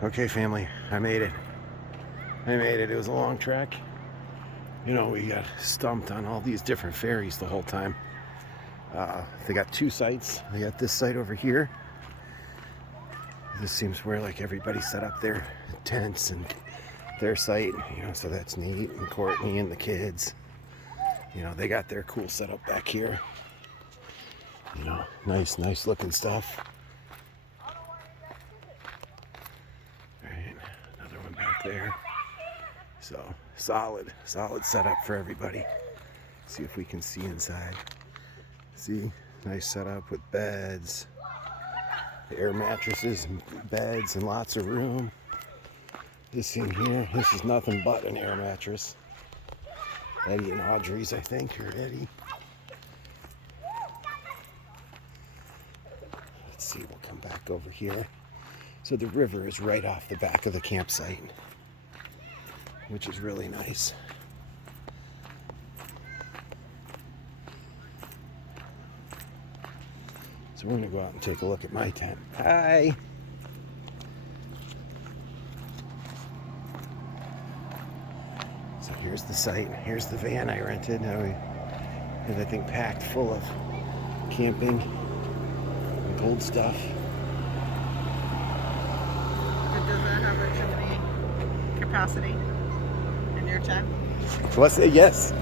Okay, family, I made it. It was a long trek. You know, we got stumped on all these different ferries the whole time. They got two sites. They got this site over here. This seems where like everybody set up their tents and their site, you know, so that's neat. And Courtney and the kids, you know, they got their cool setup back here. You know, nice looking stuff. Alright, another one back there. So solid setup for everybody. See if we can see inside. See, nice setup with beds, air mattresses, and beds, and lots of room. This in here, this is nothing but an air mattress. Eddie and Audrey's, I think, or Eddie. Let's see, we'll come back over here. So the river is right off the back of the campsite, which is really nice. So we're gonna go out and take a look at my tent. Hi! So here's the site, here's the van I rented. Now we have, I think, packed full of camping and old stuff. It doesn't have a chimney capacity in your tent? What's it? Yes.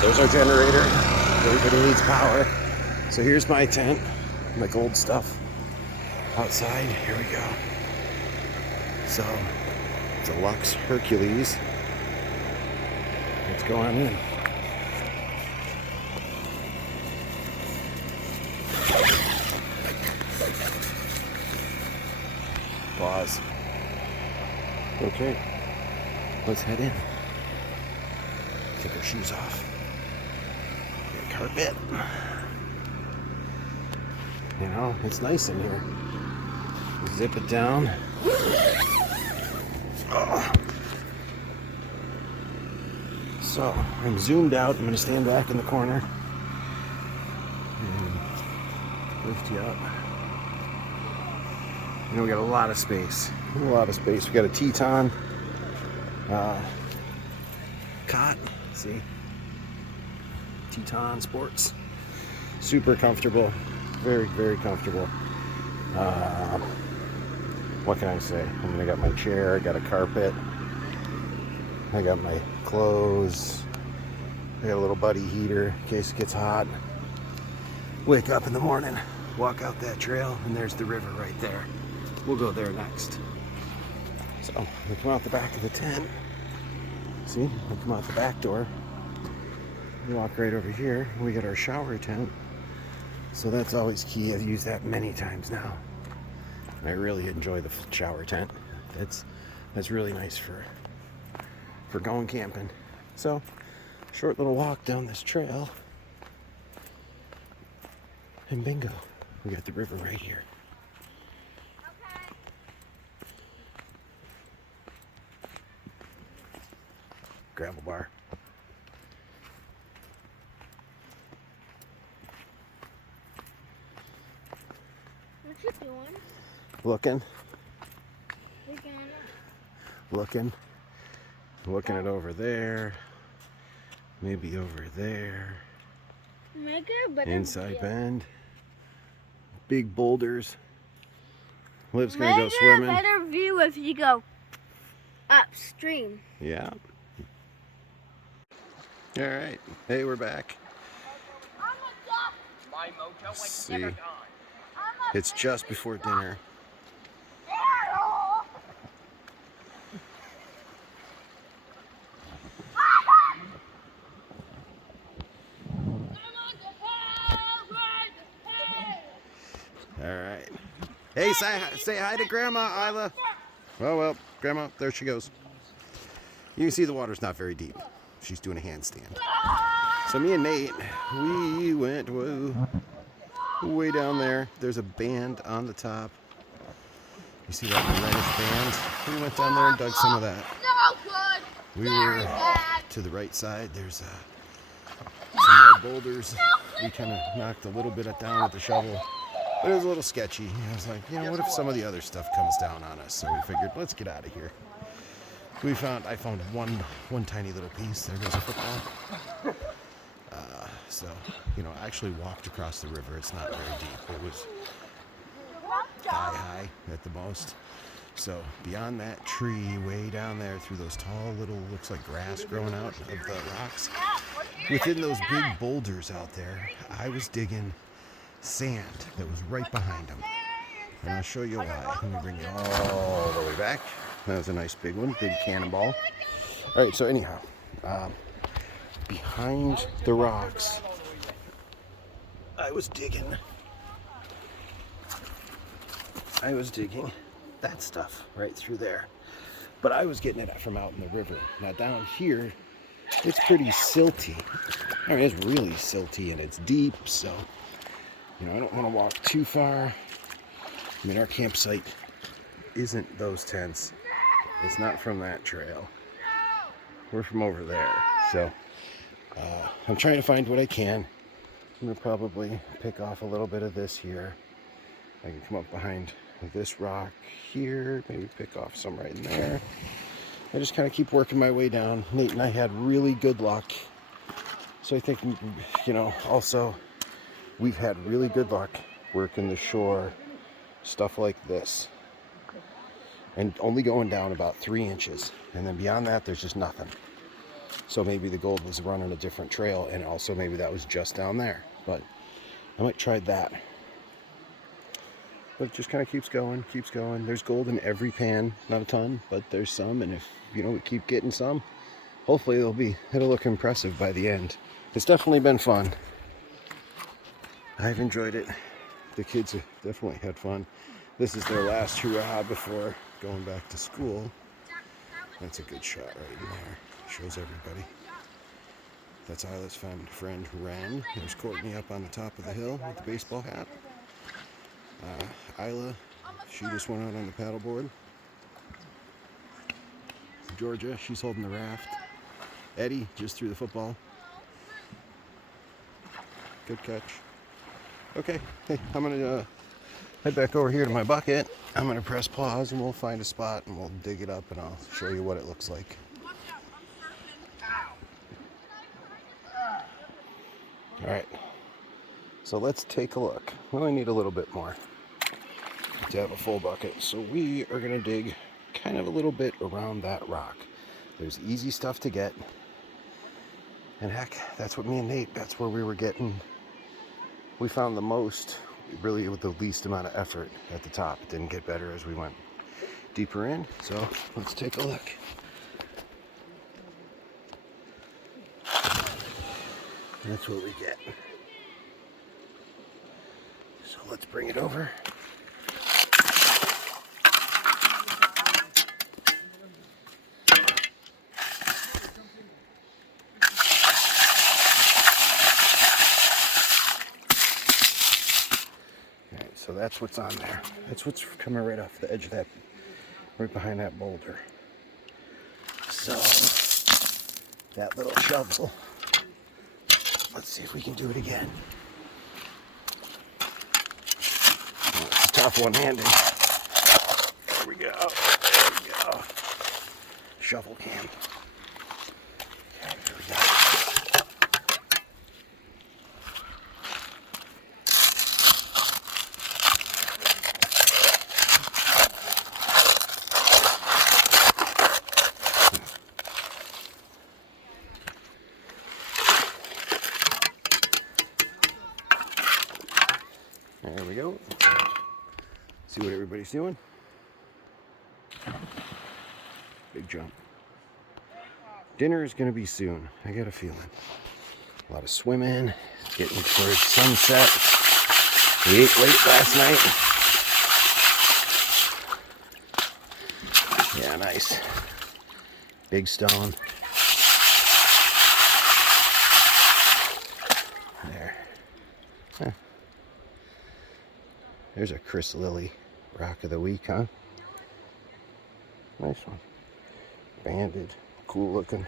There's our generator. Everybody needs power. So here's my tent, like old stuff outside. Here we go. So it's a Lux Hercules. Let's go on in. Pause. Okay, let's head in. Take our shoes off. Carpet. You know, it's nice in here. Zip it down. Oh. So I'm zoomed out. I'm going to stand back in the corner and lift you up. You know, we got a lot of space. We got a Teton cot. See? Teton Sports. Super comfortable. Very comfortable. What can I say? I mean, I got my chair, I got a carpet, I got my clothes, I got a little buddy heater in case it gets hot. Wake up in the morning, walk out that trail, and there's the river right there. We'll go there next. So we come out the back of the tent. See, we come out the back door. We walk right over here. We got our shower tent. So that's always key. I've used that many times now. And I really enjoy the shower tent. That's really nice for going camping. So, short little walk down this trail. And bingo, we got the river right here. Gravel bar. What you doing? Looking it over there, maybe over there, Make it a better inside view. bend, big boulders. Liv's gonna go Make it a swimming. better view if you go upstream. Yeah. All right. Hey, we're back. Let's see. It's just before dinner. All right. Hey, say hi to Grandma, Isla. Well, Grandma, there she goes. You can see the water's not very deep. She's doing a handstand. So me and Nate, we went way down there. There's a band on the top. You see that reddish band? We went down there and dug some of that. We were to the right side. There's some red boulders. We kind of knocked a little bit down with the shovel. But it was a little sketchy. I was like, you know, what if some of the other stuff comes down on us? So we figured, let's get out of here. I found one tiny little piece. There goes a football. So, you know, I actually walked across the river. It's not very deep. It was thigh-high at the most. So beyond that tree, way down there, through those tall little, looks like grass growing out of the rocks, within those big boulders out there, I was digging sand that was right behind them. And I'll show you why. Let me bring you all the way back. That was a nice big one, big cannonball. All right, so anyhow, behind the rocks, I was digging that stuff right through there. But I was getting it from out in the river. Now down here, it's pretty silty. I mean, it's really silty and it's deep, so, you know, I don't want to walk too far. I mean, our campsite isn't those tents. It's not from that trail. We're from over there. So I'm trying to find what I can. I'm going to probably pick off a little bit of this here. I can come up behind this rock here, maybe pick off some right in there. I just kind of keep working my way down. Nate and I had really good luck. So I think, you know, also we've had really good luck working the shore, stuff like this. And only going down about 3 inches. And then beyond that, there's just nothing. So maybe the gold was running a different trail, and also maybe that was just down there. But I might try that. But it just kind of keeps going, keeps going. There's gold in every pan, not a ton, but there's some. And if, you know, we keep getting some, hopefully it'll look impressive by the end. It's definitely been fun. I've enjoyed it. The kids have definitely had fun. This is their last hurrah before going back to school. That's a good shot right in there. Shows everybody. That's Isla's friend Ren. There's Courtney up on the top of the hill with the baseball hat. Isla, she just went out on the paddleboard. Georgia, she's holding the raft. Eddie just threw the football. Good catch. Okay, hey, I'm gonna head back over here to my bucket. I'm gonna press pause and we'll find a spot and we'll dig it up and I'll show you what it looks like. All right, so let's take a look. We only need a little bit more to have a full bucket. So we are gonna dig kind of a little bit around that rock. There's easy stuff to get. And heck, that's what me and Nate, that's where we found the most, really with the least amount of effort at the top. It didn't get better as we went deeper in. So let's take a look. That's what we get. So let's bring it over. Alright, so that's what's on there. That's what's coming right off the edge of that, right behind that boulder. So that little shovel. Let's see if we can do it again. Oh, it's tough one-handed. There we go. There we go. Shovel cam. Okay, there we go. There we go. See what everybody's doing. Big jump. Dinner is going to be soon. I got a feeling. A lot of swimming. It's getting towards sunset. We ate late last night. Yeah, nice. Big stone. There. Huh. There's a Chris Lilly rock of the week, huh? Nice one. Banded. Cool looking.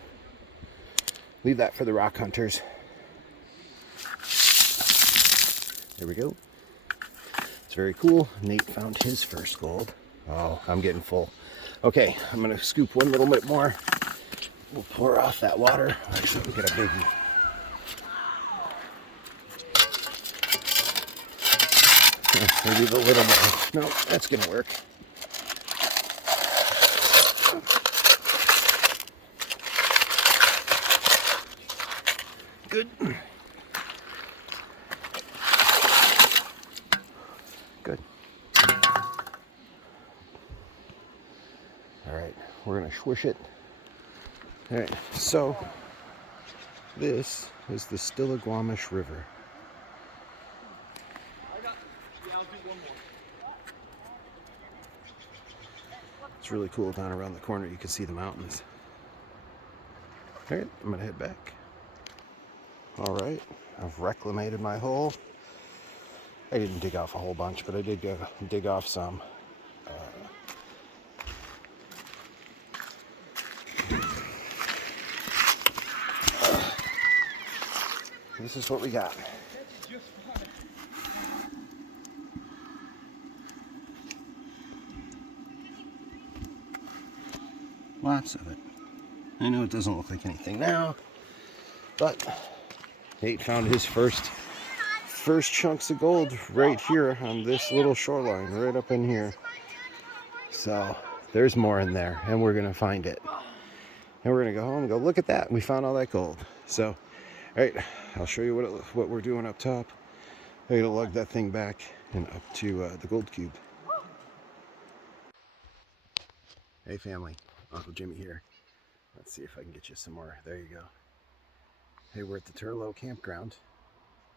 Leave that for the rock hunters. There we go. As very cool. Nate found his first gold. Oh, I'm getting full. Okay, I'm gonna scoop one little bit more. We'll pour off that water. Actually, we'll get a biggie. Maybe the little bit. No, that's gonna work. Good. Good. All right, we're gonna swish it. All right, so this is the Stillaguamish River. It's really cool down around the corner. You can see the mountains. All right, I'm gonna head back. All right, I've reclamated my hole. I didn't dig off a whole bunch, but I did dig off some. This is what we got. Lots of it. I know it doesn't look like anything now, but Nate found his first chunks of gold right here on this little shoreline, right up in here. So there's more in there, and we're gonna find it. And we're gonna go home and go, look at that, we found all that gold. So, all right, I'll show you what we're doing up top. I'm gonna lug that thing back and up to the gold cube. Hey family, Uncle Jimmy here. Let's see if I can get you some more. There you go. Hey, we're at the Turlo Campground.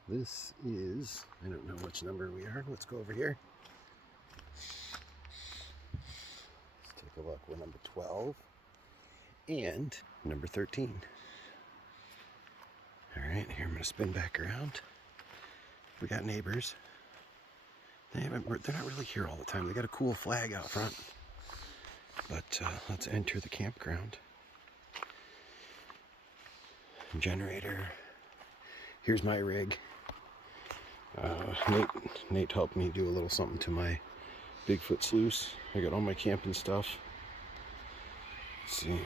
This is, I don't know which number we are. Let's go over here. Let's take a look. We're number 12 and number 13. All right, here I'm going to spin back around. We got neighbors. They're not really here all the time. They got a cool flag out front. But let's enter the campground. Generator. Here's my rig. Nate helped me do a little something to my Bigfoot sluice. I got all my camping stuff. Let's see.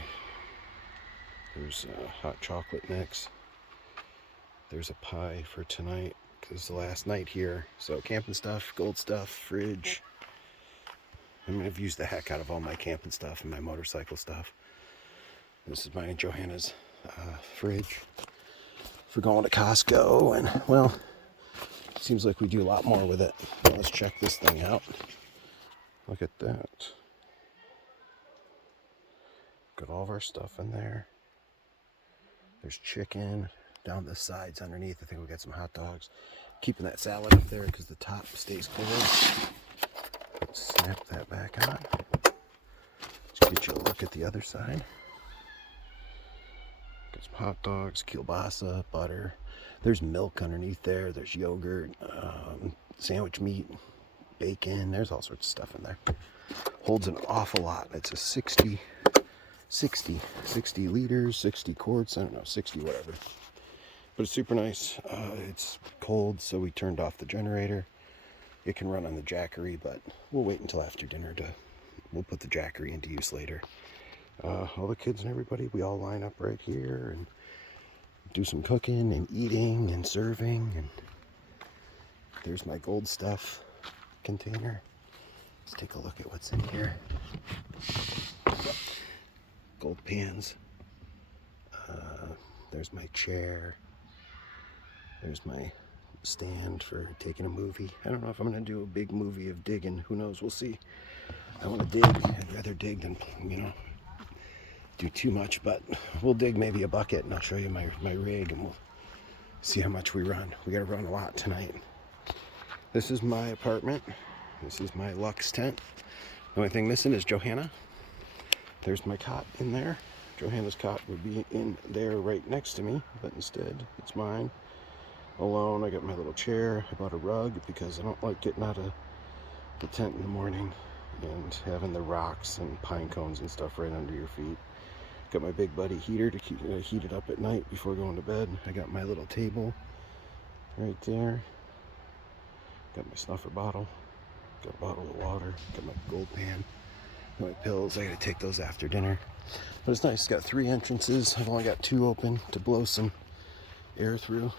There's hot chocolate mix. There's a pie for tonight because it's the last night here. So camping stuff, gold stuff, fridge. I'm going to use the heck out of all my camping stuff and my motorcycle stuff. This is mine and Johanna's fridge for going to Costco, and well, seems like we do a lot more with it. Let's check this thing out. Look at that. Got all of our stuff in there. There's chicken down the sides underneath. I think we got some hot dogs. Keeping that salad up there because the top stays cold. Let's snap that back on. Let's get you a look at the other side. Got some hot dogs, kielbasa, butter. There's milk underneath there. There's yogurt, sandwich meat, bacon. There's all sorts of stuff in there. Holds an awful lot. It's a 60 liters, 60 quarts. I don't know, 60 whatever. But it's super nice. It's cold, so we turned off the generator. It can run on the Jackery, but we'll wait until after dinner we'll put the Jackery into use later. All the kids and everybody, we all line up right here and do some cooking and eating and serving. And there's my gold stuff container. Let's take a look at what's in here. Gold pans. There's my chair. There's my stand for taking a movie. I don't know if I'm going to do a big movie of digging. Who knows? We'll see. I want to dig. I'd rather dig than, do too much, but we'll dig maybe a bucket and I'll show you my rig and we'll see how much we run. We got to run a lot tonight. This is my apartment. This is my Lux tent. The only thing missing is Johanna. There's my cot in there. Johanna's cot would be in there right next to me, but instead it's mine. Alone. I got my little chair. I bought a rug because I don't like getting out of the tent in the morning and having the rocks and pine cones and stuff right under your feet. Got my big buddy heater to keep heat it up at night before going to bed. I got my little table right there. Got my snuffer bottle. Got a bottle of water, got my gold pan, got my pills. I gotta take those after dinner. But it's nice, it's got 3 entrances. I've only got 2 open to blow some air through.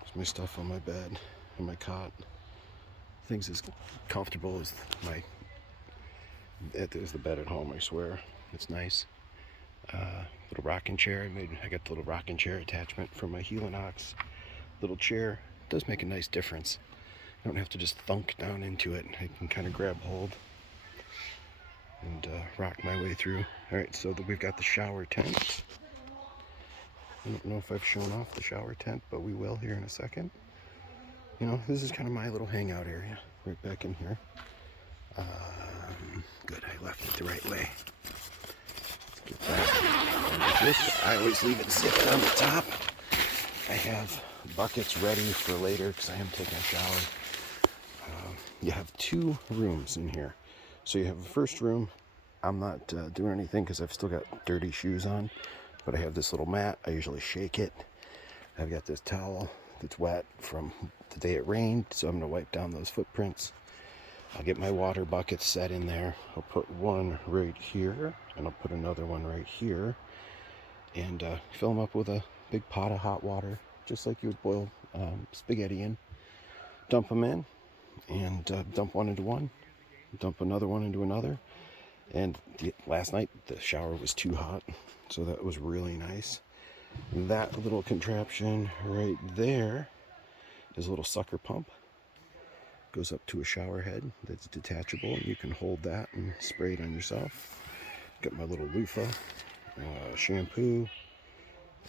There's my stuff on my bed and my cot. Things as comfortable as there's the bed at home, I swear. It's nice. Little rocking chair. I got the little rocking chair attachment for my Helinox little chair. It does make a nice difference. I don't have to just thunk down into it. I can kind of grab hold and rock my way through. All right, so we've got the shower tent. I don't know if I've shown off the shower tent, but we will here in a second. You know, this is kind of my little hangout area, right back in here. Good, I left it the right way. Let's get that. This, I always leave it sitting on the top. I have buckets ready for later because I am taking a shower. You have 2 rooms in here. So you have the first room. I'm not doing anything because I've still got dirty shoes on, but I have this little mat. I usually shake it. I've got this towel that's wet from the day it rained, so I'm going to wipe down those footprints. I'll get my water buckets set in there. I'll put one right here, and I'll put another one right here, and fill them up with a big pot of hot water, just like you would boil spaghetti in. Dump them in, and dump one into one, dump another one into another. And last night the shower was too hot, so that was really nice. That little contraption right there is a little sucker pump. Goes up to a shower head that's detachable, and you can hold that and spray it on yourself. Got my little loofah, shampoo,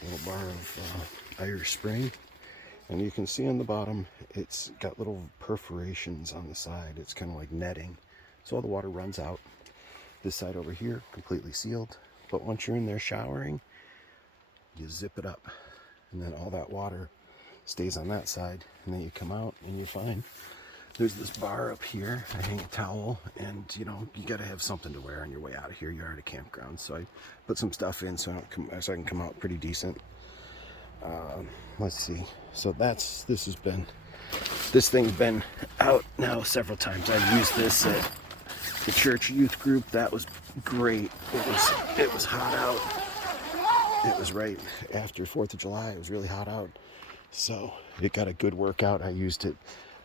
a little bar of Irish Spring, and you can see on the bottom it's got little perforations on the side. It's kind of like netting, so all the water runs out. This side over here completely sealed, but once you're in there showering, you zip it up, and then all that water stays on that side, and then you come out and you're fine. There's this bar up here. I hang a towel, and you know, you got to have something to wear on your way out of here. You're at a campground, so I put some stuff in so I can come out pretty decent. Let's see. So this thing's been out now several times. I've used this at the church youth group. That was great. It was hot out. It was right after 4th of July. It was really hot out, so it got a good workout. I used it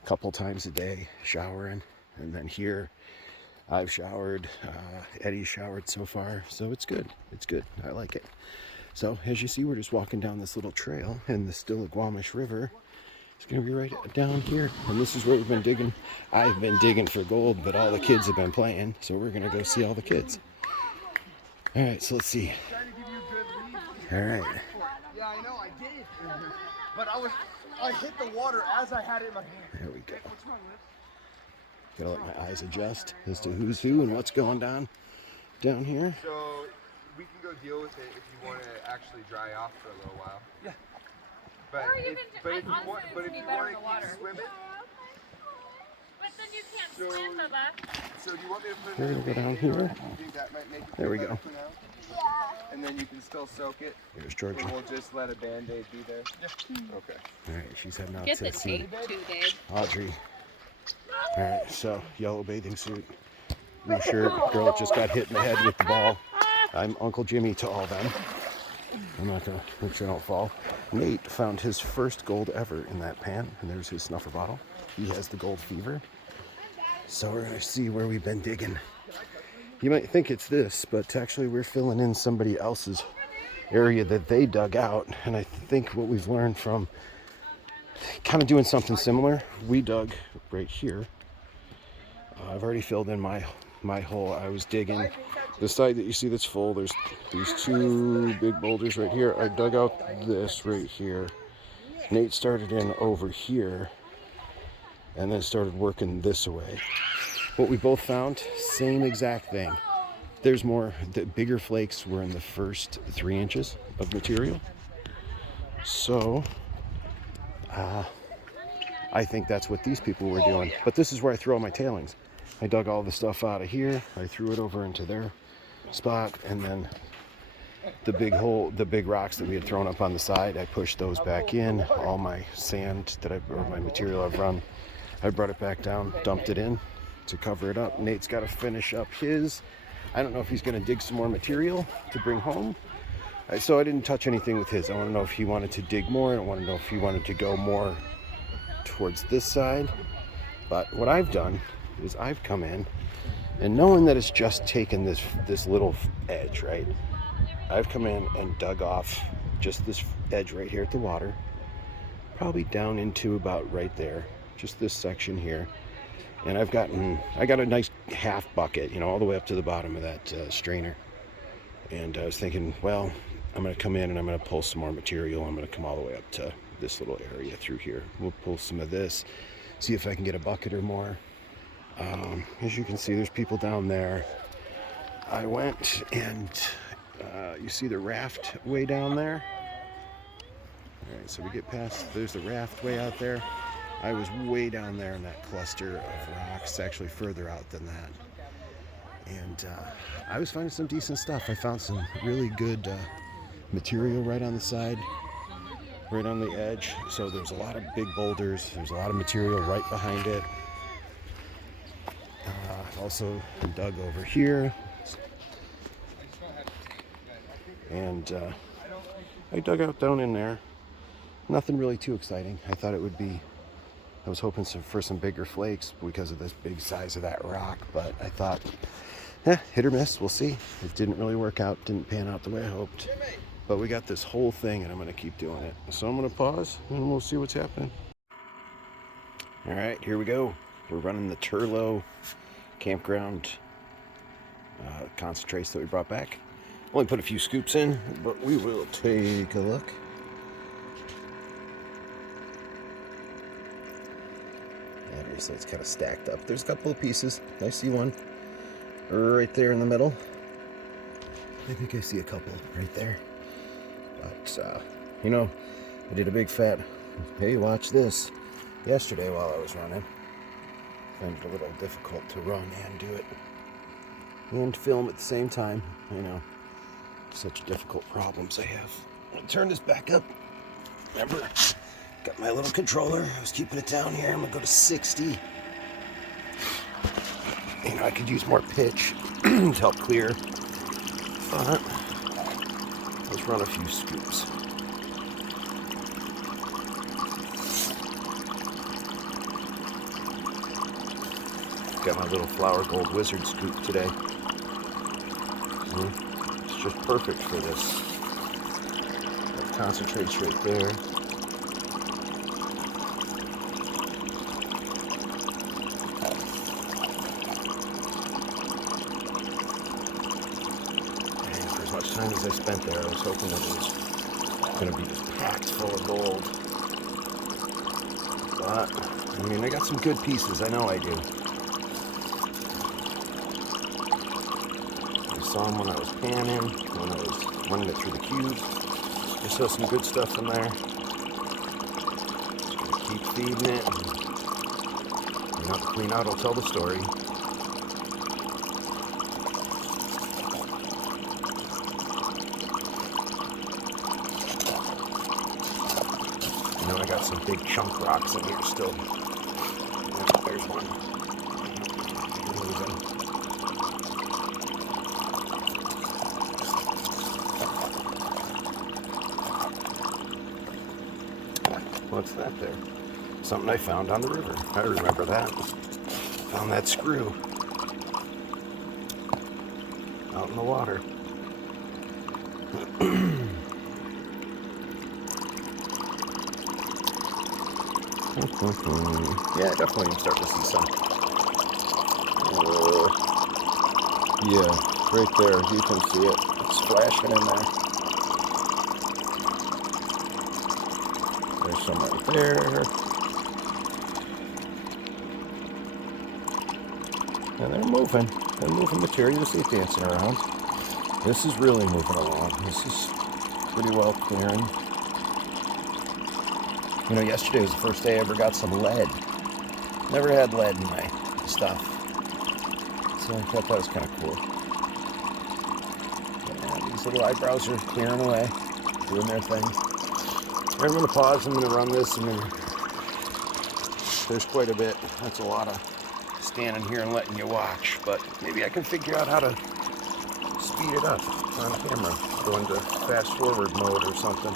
a couple times a day showering, and then here I've showered. Eddie's showered so far, so it's good. I like it. So as you see, we're just walking down this little trail, and the Stillaguamish River is going to be right down here, and this is where we've been digging. I've been digging for gold, but all the kids have been playing, so we're going to go see all the kids. All right, so let's see. All right. Yeah, I know, I did. But I hit the water as I had it in my hand. There we go. Gotta let my eyes adjust as to who's who and what's going down here. So we can go deal with it if you want to actually dry off for a little while. Yeah. But if you want to keep swimming. But then you can't swim, Bubba. So do you want me to put We're gonna go down here. Do you think that might make it There we go. Yeah. And then you can still soak it. There's Georgia. We'll just let a Band-Aid be there. Yeah. Okay. All right, she's heading out Get to the see tape too, Gabe. Audrey. All right, so yellow bathing suit, blue shirt. Girl just got hit in the head with the ball. I'm Uncle Jimmy to all them. I'm not gonna make sure I don't fall. Nate found his first gold ever in that pan, and there's his snuffer bottle. He has the gold fever. So we're gonna see where we've been digging. You might think it's this, but actually we're filling in somebody else's area that they dug out. And I think what we've learned from kind of doing something similar, we dug right here. I've already filled in my hole. I was digging the side that you see that's full. There's these 2 big boulders right here. I dug out this right here. Nate started in over here and then started working this away. What we both found, same exact thing. There's more, the bigger flakes were in the first 3 inches of material. So I think that's what these people were doing. But this is where I throw my tailings. I dug all the stuff out of here. I threw it over into their spot, and then the big rocks that we had thrown up on the side, I pushed those back in. All my sand or my material I've run I brought it back down, dumped it in to cover it up. Nate's got to finish up his. I don't know if he's going to dig some more material to bring home. So I didn't touch anything with his. I want to know if he wanted to dig more. I want to know if he wanted to go more towards this side. But what I've done is I've come in, and knowing that it's just taken this little edge, right? I've come in and dug off just this edge right here at the water, probably down into about right there, just this section here. And I got a nice half bucket, all the way up to the bottom of that strainer. And I was thinking, well, I'm going to come in and I'm going to pull some more material. I'm going to come all the way up to this little area through here. We'll pull some of this, see if I can get a bucket or more. As you can see, there's people down there. I went and you see the raft way down there? All right, so we get past, there's the raft way out there. I was way down there in that cluster of rocks, actually further out than that. And I was finding some decent stuff. I found some really good material right on the side, right on the edge. So there's a lot of big boulders. There's a lot of material right behind it. Also dug over here. And I dug out down in there. Nothing really too exciting. I thought it would be, I was hoping for some bigger flakes because of this big size of that rock, but I thought, hit or miss, we'll see. It didn't really work out, didn't pan out the way I hoped. But we got this whole thing and I'm gonna keep doing it. So I'm gonna pause and we'll see what's happening. All right, here we go. We're running the Turlo Campground concentrates that we brought back. Only put a few scoops in, but we will take a look. So it's kind of stacked up. There's a couple of pieces. I see one right there in the middle. I think I see a couple right there. But, I did a big fat, hey, watch this, yesterday while I was running. I found it a little difficult to run and do it and film at the same time. Such difficult problems I have. I'll turn this back up. Remember? Got my little controller. I was keeping it down here. I'm gonna go to 60. I could use more pitch to help clear. But let's run a few scoops. Got my little flower gold wizard scoop today. It's just perfect for this. That concentrates right there. Time as I spent there, I was hoping that it was going to be just packed full of gold. But, I got some good pieces. I know I do. I saw them when I was panning, when I was running it through the cubes. I saw some good stuff in there. Just going to keep feeding it. The clean out will tell the story. I got some big chunk rocks in here still. There's one. What's that there? Something I found on the river. I remember that. Found that screw out in the water. Yeah, definitely start to see some. Yeah, right there. You can see it. It's flashing in there. There's some right there. And they're moving. They're moving material. You see it dancing around. This is really moving along. This is pretty well clearing. Yesterday was the first day I ever got some lead. Never had lead in my stuff. So I thought that was kind of cool. And these little eyebrows are clearing away, doing their thing. I'm going to pause, I'm going to run this, and then There's quite a bit. That's a lot of standing here and letting you watch, but maybe I can figure out how to speed it up on camera. Go into fast forward mode or something.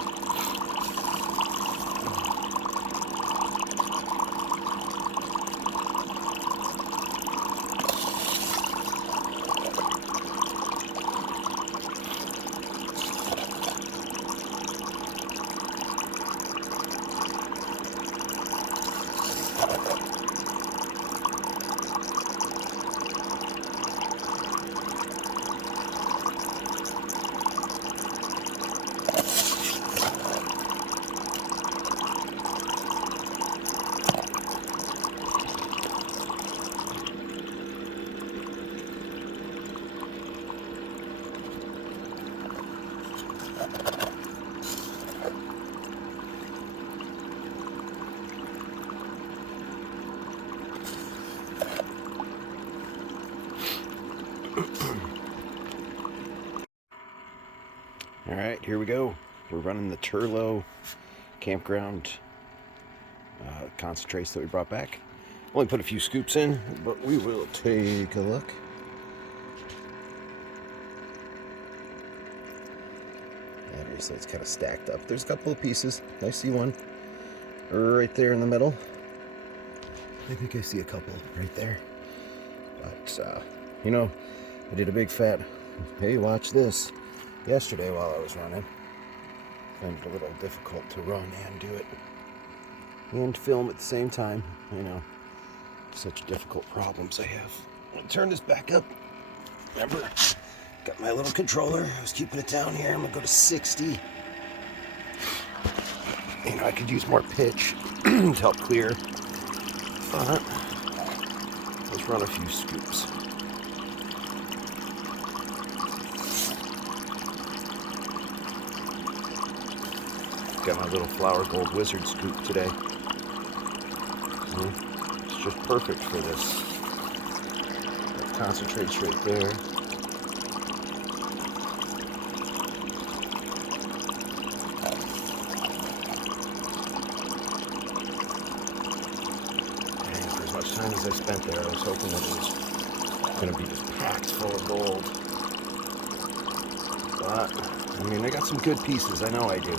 All right, here we go. We're running the Turlo Campground concentrates that we brought back. Only put a few scoops in, but we will take a look. Obviously, it's kind of stacked up. There's a couple of pieces. I see one right there in the middle. I think I see a couple right there. But, you know, I did a big fat, hey, watch this, yesterday while I was running. I found it a little difficult to run and do it and film at the same time. You know, such difficult problems I have. I'm gonna turn this back up. Remember, got my little controller. I was keeping it down here. I'm gonna go to 60. You know, I could use more pitch to help clear, but let's run a few scoops. Got my little flower gold wizard scoop today. It's just perfect for this. That concentrates right there. And for as much time as I spent there, I was hoping that it was going to be just packed full of gold. But, I mean, I got some good pieces. I know I do.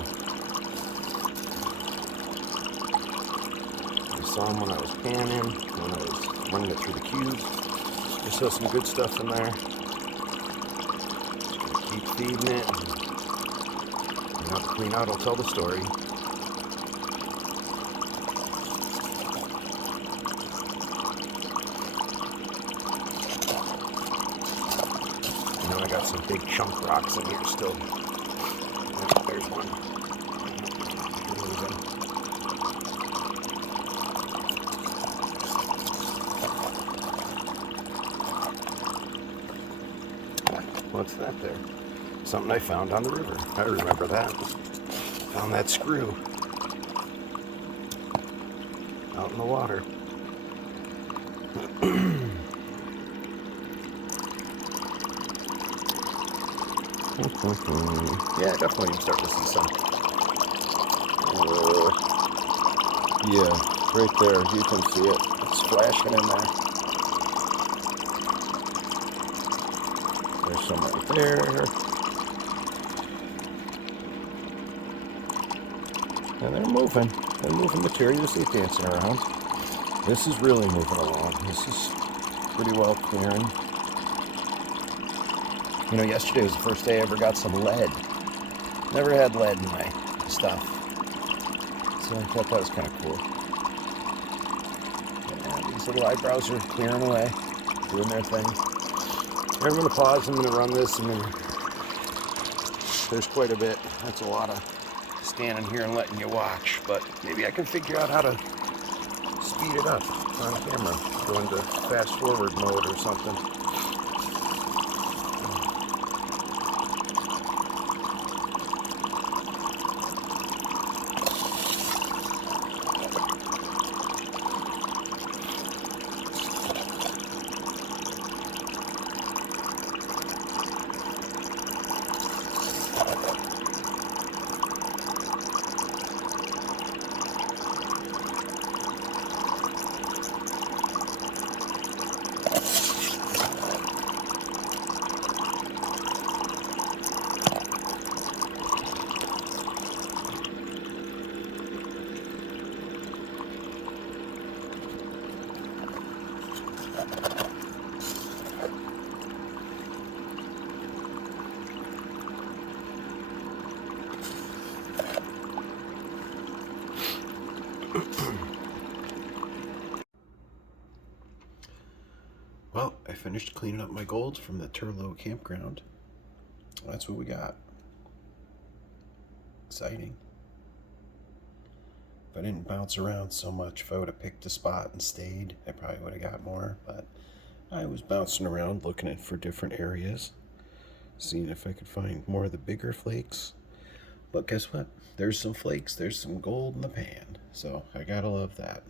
Saw them when I was panning, when I was running it through the cubes. I saw some good stuff in there. Just gonna keep feeding it. You know, the clean out will tell the story. You know, I got some big chunk rocks in here still. There's one. What's that there? Something I found on the river. I remember that. Found that screw out in the water. Yeah, definitely I'm starting to see some. Yeah, right there. You can see it. It's flashing in there. There's some right there. And they're moving. They're moving material. You see it dancing around. This is really moving along. This is pretty well clearing. You know, yesterday was the first day I ever got some lead. Never had lead in my stuff. So I thought that was kind of cool. Yeah, these little eyebrows are clearing away, doing their thing. I'm going to pause, I'm going to run this, and then there's quite a bit. That's a lot of standing here and letting you watch, but maybe I can figure out how to speed it up on camera. Go into fast forward mode or something. Well, I finished cleaning up my golds from the Turlo campground. That's what we got. Exciting. If I didn't bounce around so much, if I would have picked a spot and stayed, I probably would have got more, but I was bouncing around looking for different areas, seeing if I could find more of the bigger flakes. But guess what? There's some flakes, there's some gold in the pan, so I gotta love that.